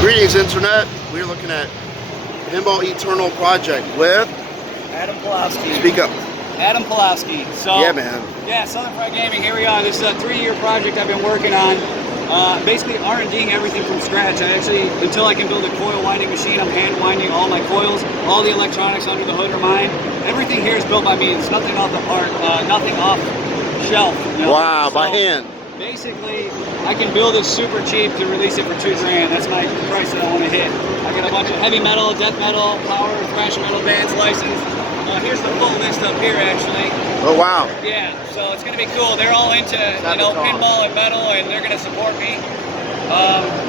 Greetings, Internet. We're looking at Pinball Eternal project with Adam Pawlowski. Speak up. Adam Pawlowski. So yeah, man. Yeah, Southern Fried Gaming. Here we are. This is a 3-year project I've been working on. Basically R&D'ing everything from scratch. I actually, until I can build a coil winding machine, I'm hand winding all my coils. All the electronics under the hood are mine. Everything here is built by me. It's nothing off the part, nothing off shelf. You know? Wow, so by hand. Basically, I can build it super cheap to release it for $2 grand. That's my price that I want to hit. I got a bunch of heavy metal, death metal, power, thrash metal bands licensed. Here's the full list up here, actually. Oh, wow. Yeah, so it's going to be cool. They're all into, pinball and metal, and they're going to support me.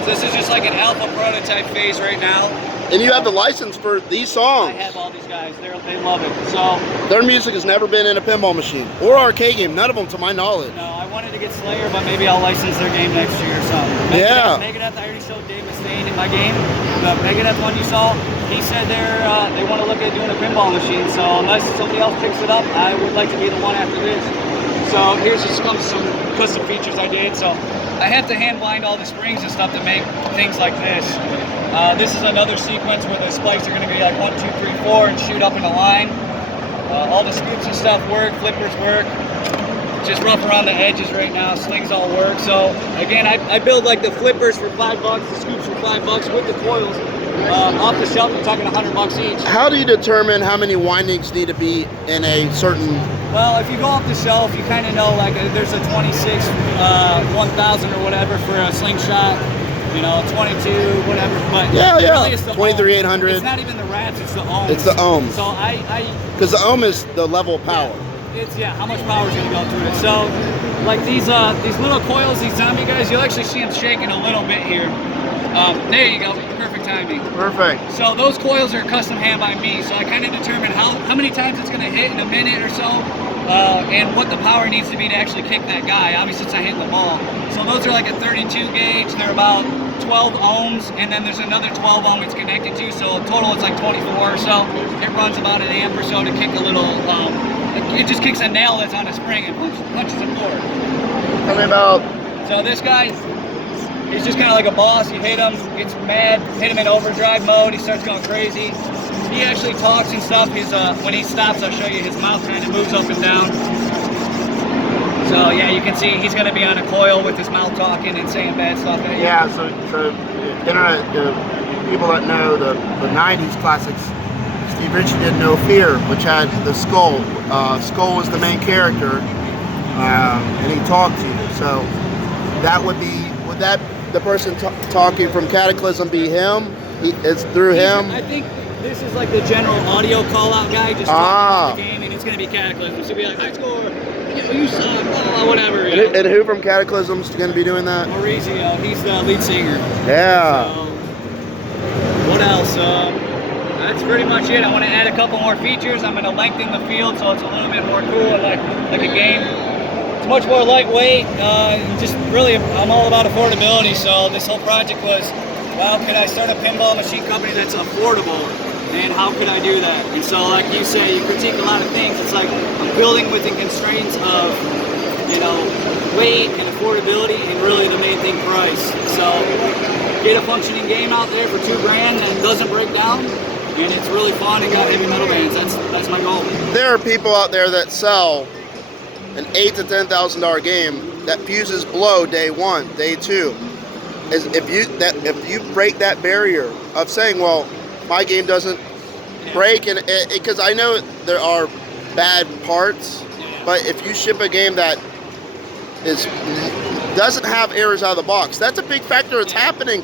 This is just like an alpha prototype phase right now. And you have the license for these songs. I have all these guys. They love it. So their music has never been in a pinball machine or arcade game. None of them, to my knowledge. No, I wanted to get Slayer, but maybe I'll license their game next year or something. Megadeth, I already showed Dave Mustaine in my game. The Megadeth one you saw, he said they want to look at doing a pinball machine. So unless somebody else picks it up, I would like to be the one after this. So here's just some custom features I did. So I have to hand wind all the springs and stuff to make things like this. This is another sequence where the spikes are going to be like 1, 2, 3, 4 and shoot up in a line. All the scoops and stuff work, flippers work. Just rough around the edges right now, slings all work. So again, I build like the flippers for $5, the scoops for $5 with the coils. Off the shelf, you're talking $100 each. How do you determine how many windings need to be in a certain? Well, if you go off the shelf, you kind of know like there's a 26, 1000 or whatever for a slingshot. 22, whatever. But yeah, really it's the 23,800. It's not even the rats, it's the ohms. It's the ohms. So because the ohm is the level of power. It's how much power is going to go through it. So, like these little coils, these zombie guys, you'll actually see them shaking a little bit here. There you go, perfect timing. Perfect. So those coils are custom hand by me. So I kind of determine how many times it's going to hit in a minute or so, and what the power needs to be to actually kick that guy. Obviously, since I hit the ball. So those are like a 32 gauge. They're about 12 ohms, and then there's another 12 ohm it's connected to. So total, it's like 24 or so. It runs about an amp or so to kick a little. It just kicks a nail that's on a spring and punches it forward. Tell me about. So this guy, he's just kind of like a boss. You hit him, gets mad, hit him in overdrive mode, he starts going crazy. He actually talks and stuff. When he stops, I'll show you, his mouth kind of moves up and down. So yeah, you can see he's going to be on a coil with his mouth talking and saying bad stuff at you. Yeah, so Internet, people that know the 90s classics, Steve Ritchie did No Fear, which had the Skull. Skull was the main character, and he talked to you. So that would that the person talking from Cataclysm be him? It's through him? I think this is like the general audio call-out guy just talking about the game, and it's going to be Cataclysm. So he'll be like, high score, you suck, blah, blah, whatever. And who from Cataclysm's going to be doing that? Maurizio, he's the lead singer. Yeah. So, what else? That's pretty much it. I want to add a couple more features. I'm going to lengthen the field so it's a little bit more cool, like a game. It's much more lightweight. Just really, I'm all about affordability. So this whole project was, well, could I start a pinball machine company that's affordable? And how could I do that? And so, like you say, you critique a lot of things. It's like I'm building within constraints of, weight and affordability, and really the main thing, price. So get a functioning game out there for $2 grand that doesn't break down, and it's really fun and got heavy metal bands. That's my goal. There are people out there that sell an $8,000 to $10,000 game that fuses blow day 1, day 2. If you break that barrier of saying, well, my game doesn't break, and because I know there are bad parts, but if you ship a game that doesn't have errors out of the box, that's a big factor. It's happening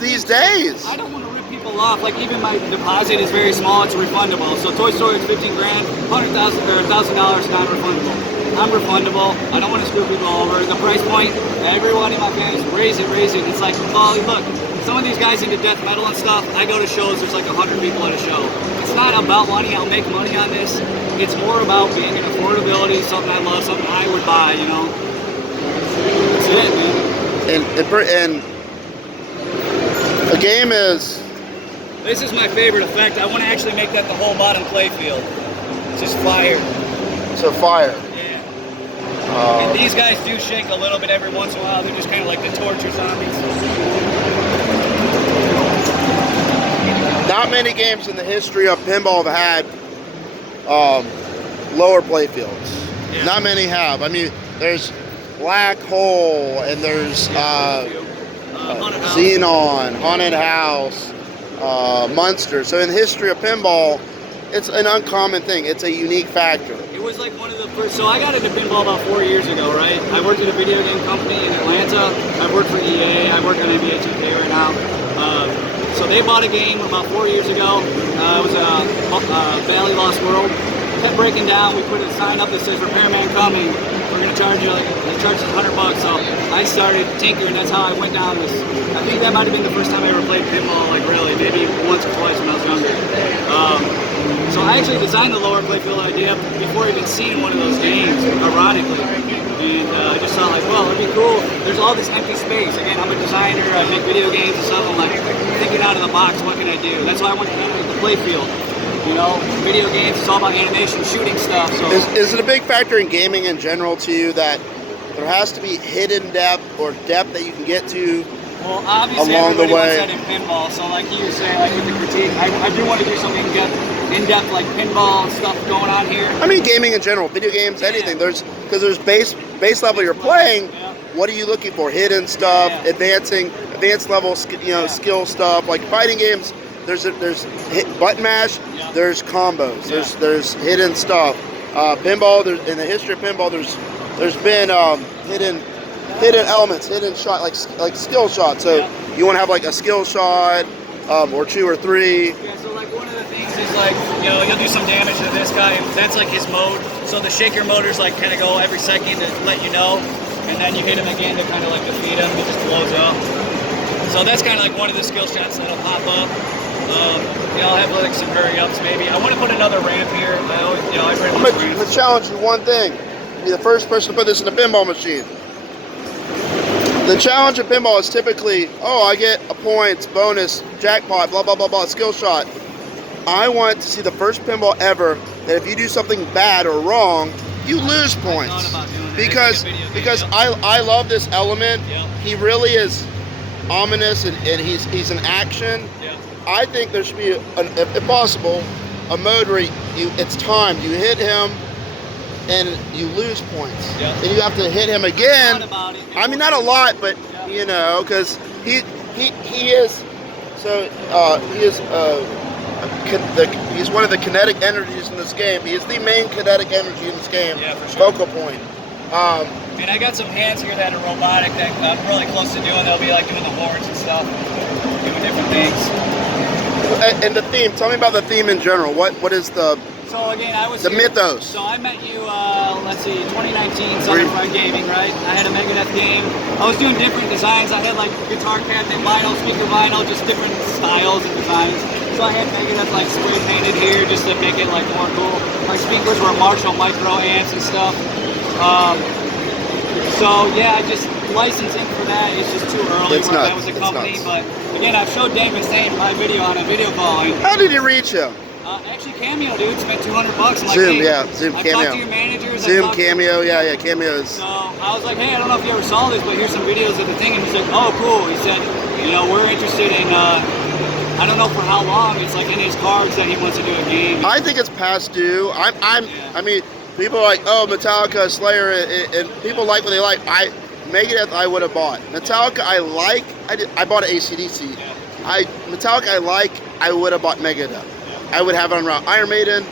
these days. I don't want to rip people off. Like even my deposit is very small. It's refundable. So Toy Story is 15 grand, $100,000 or $1,000 non-refundable. I'm refundable. I don't want to screw people over. The price point, everyone in my family is raise it. It's like, oh, look, some of these guys into death metal and stuff, I go to shows, there's like 100 people at a show. It's not about money, I'll make money on this. It's more about being an affordability, something I love, something I would buy, That's it, man. And the game is... This is my favorite effect. I want to actually make that the whole bottom play field. It's just fire. So fire. And these guys do shake a little bit every once in a while. They're just kind of like the torture zombies. not many games in the history of pinball have had lower play fields. Yeah. Not many have. I mean, there's Black Hole, and there's Xenon, Haunted House, Munster. So in the history of pinball, it's an uncommon thing. It's a unique factor. It was like one of the first. So I got into pinball about 4 years ago, right? I worked at a video game company in Atlanta. I worked for EA. I work on NBA 2K right now. So they bought a game about 4 years ago. It was Valley Lost World. It kept breaking down. We put a sign up that says "Repairman coming." We're gonna charge you they charged us $100. So I started tinkering. That's how I went down this. I think that might have been the first time I ever played pinball. Like really, maybe once or twice when I was younger. So I actually designed the lower playfield idea before even seeing one of those games, ironically. And I just thought like, well, it'd be cool. There's all this empty space. Again, I'm a designer. I make video games and stuff. I'm like thinking out of the box. What can I do? That's why I want to animate the playfield. You know, video games, it's all about animation, shooting stuff. So is it a big factor in gaming in general to you that there has to be hidden depth or depth that you can get to well, obviously along the way? Wants that in pinball. So like you were saying, like with the critique, I do want to do something in-depth like pinball stuff going on here. I mean, gaming in general, video games, anything. Because there's base level you're playing. Yeah. What are you looking for? Hidden stuff, advanced level, skill stuff. Like fighting games, there's button mash. Yeah. There's combos. Yeah. There's hidden stuff. Pinball. In the history of pinball, there's been hidden elements, hidden shot, like skill shots. So you want to have like a skill shot, or 2 or 3. Yeah. So like one of the things is like you'll do some damage to this guy, and that's like his mode. So the shaker motors like kind of go every second to let you know, and then you hit him again to kind of like defeat him. It just blows up. So that's kind of like one of the skill shots that'll pop up. I'll have like some hurry ups maybe. I want to put another ramp here. I'm gonna challenge you one thing. Be the first person to put this in a pinball machine. The challenge of pinball is typically, I get a points, bonus, jackpot, blah, blah, blah, blah, skill shot. I want to see the first pinball ever that if you do something bad or wrong, you lose points. I thought about doing that. Because I love this element. Yep. He really is ominous and he's an action. Yep. I think there should be, if possible, a mode where it's timed. You hit him and you lose points. Yep. And you have to hit him again. I mean, not a lot, but because he's one of the kinetic energies in this game. He is the main kinetic energy in this game. Yeah, for sure. Focal point. And I got some hands here that are robotic that I'm really close to doing. They'll be like doing the horns and stuff, doing different things. And the theme. Tell me about the theme in general. What is the? So again, I was the mythos. So I met you, 2019 Southern Fried Gaming, right? I had a Megadeth game. I was doing different designs. I had like guitar cabinet vinyl, speaker vinyl, just different styles and designs. So I had Megadeth like spray painted here just to make it like more cool. My speakers were Marshall micro amps and stuff. So yeah, I just licensing for that. It's just too early. That was a company, but again, I've showed Dave Mustaine my video on a video call. How did you reach him? Actually, Cameo, dude, spent $200. Zoom, Zoom I Cameo. talked to your managers. Zoom Cameo, Cameos. So I was like, hey, I don't know if you ever saw this, but here's some videos of the thing. And he's like, oh, cool. He said, we're interested in. I don't know for how long. It's like in his cards that he wants to do a game. I think it's past due. I mean, people are like, Metallica, Slayer, and people like what they like. Megadeth, I would have bought. Metallica, I bought an AC/DC. Metallica, I would have bought Megadeth. I would have it on Iron Maiden.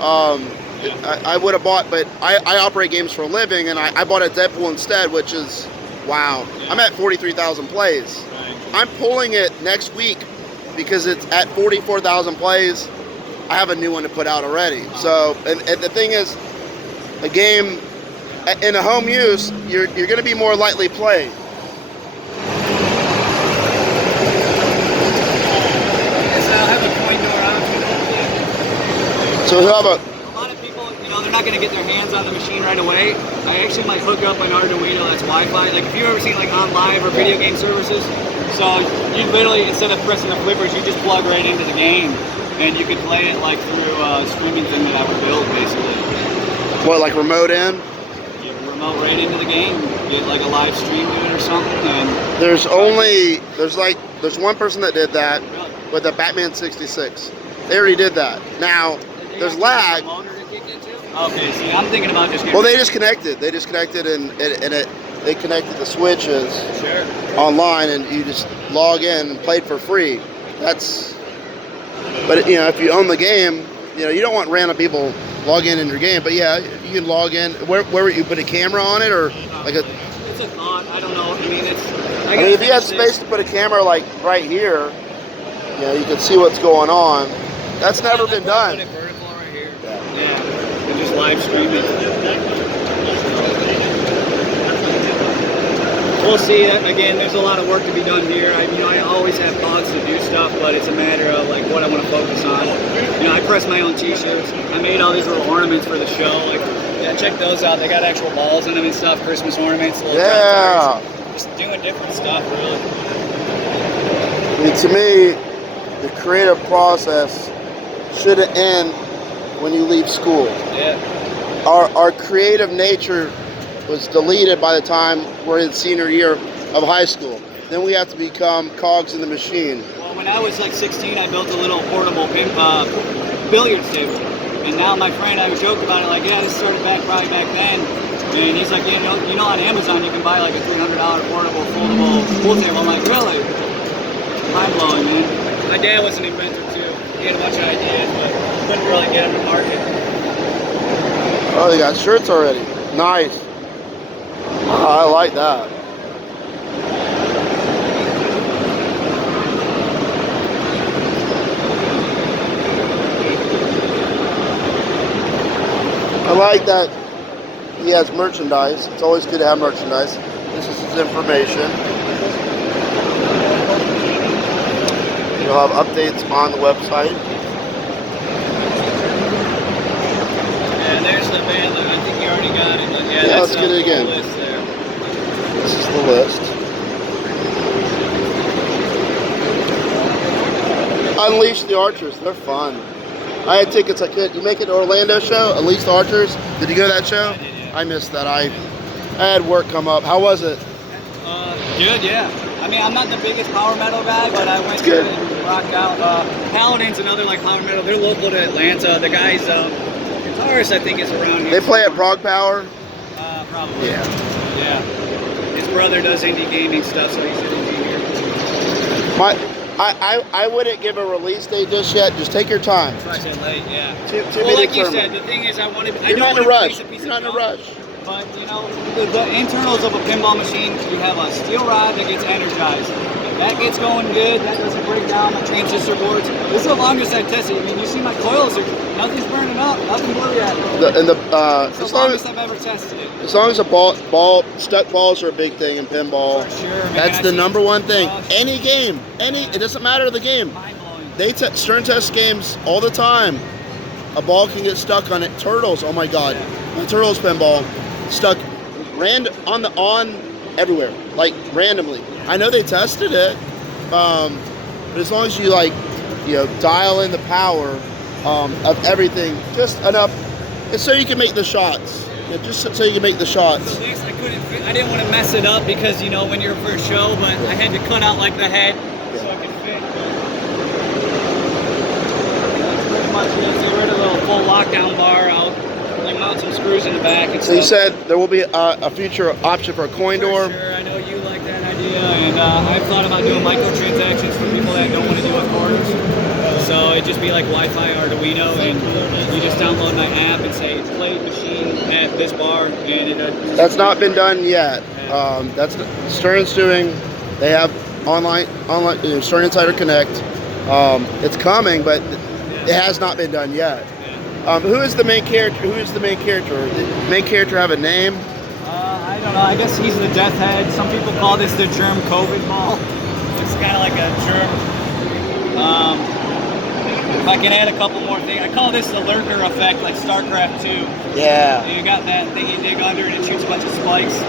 I would have bought, but I operate games for a living, and I bought a Deadpool instead, which is, wow. Yeah. I'm at 43,000 plays. Right. I'm pulling it next week because it's at 44,000 plays. I have a new one to put out already. So, and the thing is, a game in a home use, you're going to be more lightly played. So a lot of people, they're not going to get their hands on the machine right away. I actually might hook up an Arduino that's Wi-Fi. Like if you've ever seen like on live or video game services, so you literally, instead of pressing the flippers, you just plug right into the game, and you can play it like through a streaming thing that I would build, basically. What, like remote in? You remote right into the game. get like a live stream to it or something. And There's one person that did that with the Batman 66. They already did that. Now there's lag. Okay, see, I'm thinking about just getting. Well, they just connected. They connected the switches online, and you just log in and play it for free. But you know, if you own the game, you know, you don't want random people log in your game. But yeah, you can log in. Where you put a camera on it, or like a. It's a thought. I don't know. I mean, I mean, if you had space to put a camera like right here, you know, you could see what's going on. That's never been done. Put it vertical right here. Yeah. And just live stream it. We'll see. Again, there's a lot of work to be done here. I always have thoughts to do stuff, but it's a matter of like what I want to focus on. You know, I press my own T-shirts. I made all these little ornaments for the show. Like, yeah, check those out. They got actual balls in them and stuff. Christmas ornaments. Yeah. Just doing different stuff, really. I mean, to me, the creative process shouldn't end when you leave school. Yeah. Our creative nature was deleted by the time we're in senior year of high school. Then we have to become cogs in the machine. Well, when I was like 16, I built a little portable billiards table. And now my friend, I joked about it, like, yeah, this started probably back then. And he's like, you know, on Amazon you can buy like a $300 portable foldable pool table. I'm like, really? Mind blowing, man. My dad was an inventor too. He had a bunch of ideas, but couldn't really get them to market. Oh, they got shirts already. Nice. I like that. I like that he has merchandise. It's always good to have merchandise. This is his information. You'll have updates on the website. Yeah, there's the band. I think you already got it. But Yeah, let's get it again. List there. This is the list. Unleash the Archers. They're fun. I had tickets. You make it to Orlando show? Unleash the Archers. Did you go to that show? I did, yeah. I missed that. I had work come up. How was it? Good, yeah. I mean, I'm not the biggest power metal guy, but I went to it and rocked out. Paladin's another like power metal. They're local to Atlanta. The guy's guitarist, I think, is around here. They play at Prague Power? Probably. Yeah. Yeah. His brother does indie gaming stuff, so he's in here. I wouldn't give a release date just yet. Just take your time. That's why I said late, yeah. Well, like you said, the thing is, I don't You're not in a rush. You're You're not in a rush. But, you know, the internals of a pinball machine, you have a steel rod that gets energized. If that gets going good, that doesn't break down my transistor boards. This is the longest I've tested. I mean, you see my coils, nothing's burning up, nothing blue yet. It's the longest I've ever tested it. As long as stuck balls are a big thing in pinball. For sure, man. That's the number one thing. Any game, it doesn't matter the game. Mind-blowing. They Stern test games all the time. A ball can get stuck on it. Turtles, oh my God. The Turtles pinball stuck on everywhere, like randomly. I know they tested it, but as long as you dial in the power of everything just enough, and so you can make the shots. Just so you can make the shots. So this, I didn't want to mess it up because, you know, when you're for a show, but I had to cut out like the head so it could fit. That's pretty much it. Get rid of the full lockdown bar. I'll mount some screws in the back and So you said there will be a future option for a coin door? Sure, I know you like that idea, and I've thought about doing microtransactions for people that don't want to do it quarters. So it'd just be like Wi-Fi Arduino, and you just download my app and say play machine at this bar, and That's not been done yet. That's Stern's doing. They have online Stern Insider Connect. It's coming, but it has not been done yet. Who is the main character? Does the main character have a name? I don't know. I guess he's the death head. Some people call this the germ COVID ball. It's kind of like a germ. If I can add a couple more things, I call this the lurker effect, like StarCraft 2. Yeah. So you got that thing you dig under and it shoots a bunch of spikes.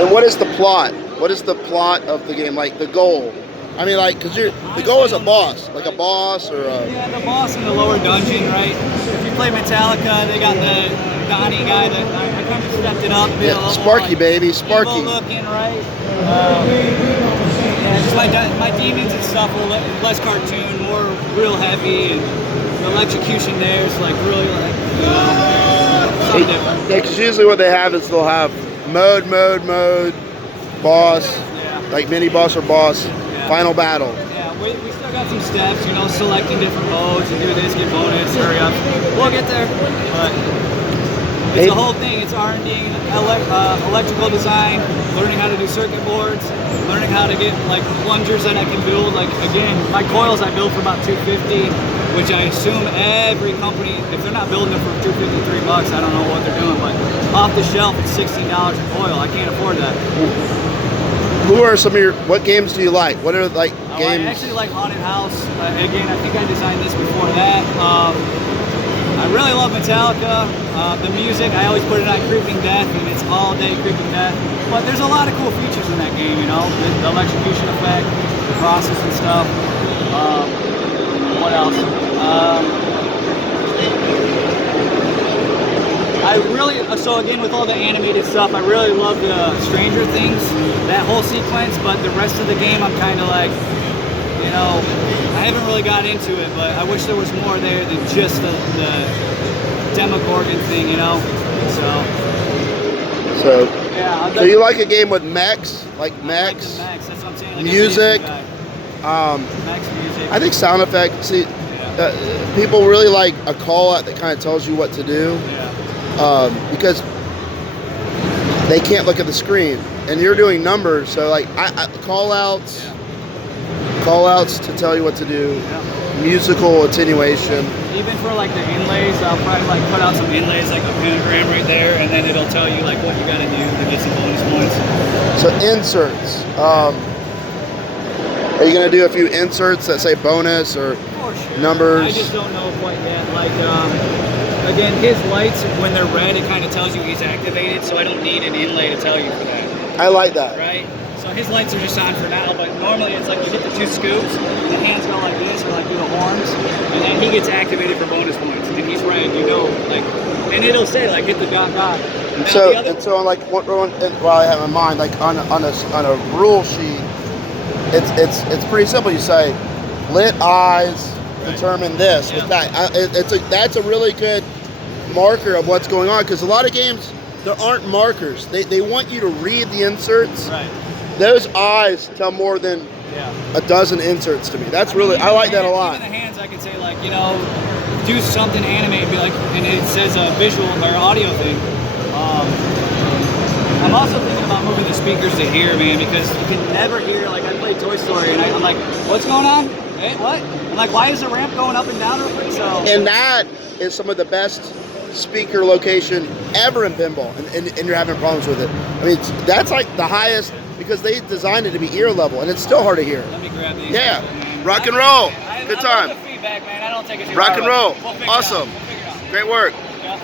And what is the plot? What is the plot of the game? Like the goal? I mean, like, because the goal is a boss, like a boss or a... Yeah, the boss in the lower dungeon, right? If you play Metallica, they got the Donnie guy that I kind of stepped it up. Yeah, Sparky, like, baby, Sparky. evil looking, right? Yeah, just my demons and stuff are less cartoon, more real heavy, and the electrocution there is like really like something different. Yeah, because usually what they have is they'll have mode, boss, like mini boss or boss, final battle. Yeah, we still got some steps, you know, selecting different modes and do this, get bonus, hurry up. We'll get there, but it's a whole thing. It's R&D, electrical design, learning how to do circuit boards, learning how to get like plungers that I can build. Like again, my coils I build for about $250, which I assume every company, if they're not building them for $253, I don't know what they're doing. But off the shelf, it's $16 a coil. I can't afford that. Who are some of your, what games do you like? What are like games? I actually like Haunted House. Again, I think I designed this before that. I really love Metallica. The music, I always put it on Creeping Death, and it's all day Creeping Death. But there's a lot of cool features in that game, you know? The electrocution effect, the process and stuff. What else? So again, with all the animated stuff, I really love the Stranger Things, that whole sequence, but the rest of the game, I'm kind of like, you know, I haven't really got into it, but I wish there was more there than just the Demogorgon thing, you know? So yeah, you like a game with mechs, like mechs, that's what I'm saying, like music, mechs, music. I think sound effects, see, people really like a call out that kind of tells you what to do. Because they can't look at the screen, and you're doing numbers, so like call outs to tell you what to do, musical attenuation. Even for like the inlays, I'll probably like put out some inlays, like a pentagram right there, and then it'll tell you like what you gotta do to get some bonus points. So inserts, are you gonna do a few inserts that say bonus or numbers? I just don't know quite yet. Like again, his lights, when they're red, it kind of tells you he's activated, so I don't need an inlay to tell you for that. I like that. Right? So his lights are just on for now, but normally it's like you hit the 2 scoops, and the hands go like this, or like do the horns, and then he gets activated for bonus points, and he's red, you know, like, and it'll say like hit the dot. So on like while I have in mind, like on a rule sheet, it's pretty simple. You say lit eyes determine this with that. That's a really good marker of what's going on, because a lot of games there aren't markers. They want you to read the inserts. Right. Those eyes tell more than a dozen inserts to me. That's really, I like that a lot. Even the hands, I could say like, you know, do something animated, be like, and it says a visual or audio thing. I'm also thinking about moving the speakers to here, man, because you can never hear. Like I played Toy Story, and I'm like, what's going on? Hey, what? I'm like, why is the ramp going up and down real quick? So. And that is some of the best speaker location ever in pinball, and you're having problems with it. I mean, that's like the highest, because they designed it to be ear level, and it's still hard to hear. Let me grab these. Yeah, rock and roll. Good time. I love the feedback, man. I don't take it too Rock far, and roll. We'll Awesome. We'll figure it out. Great work.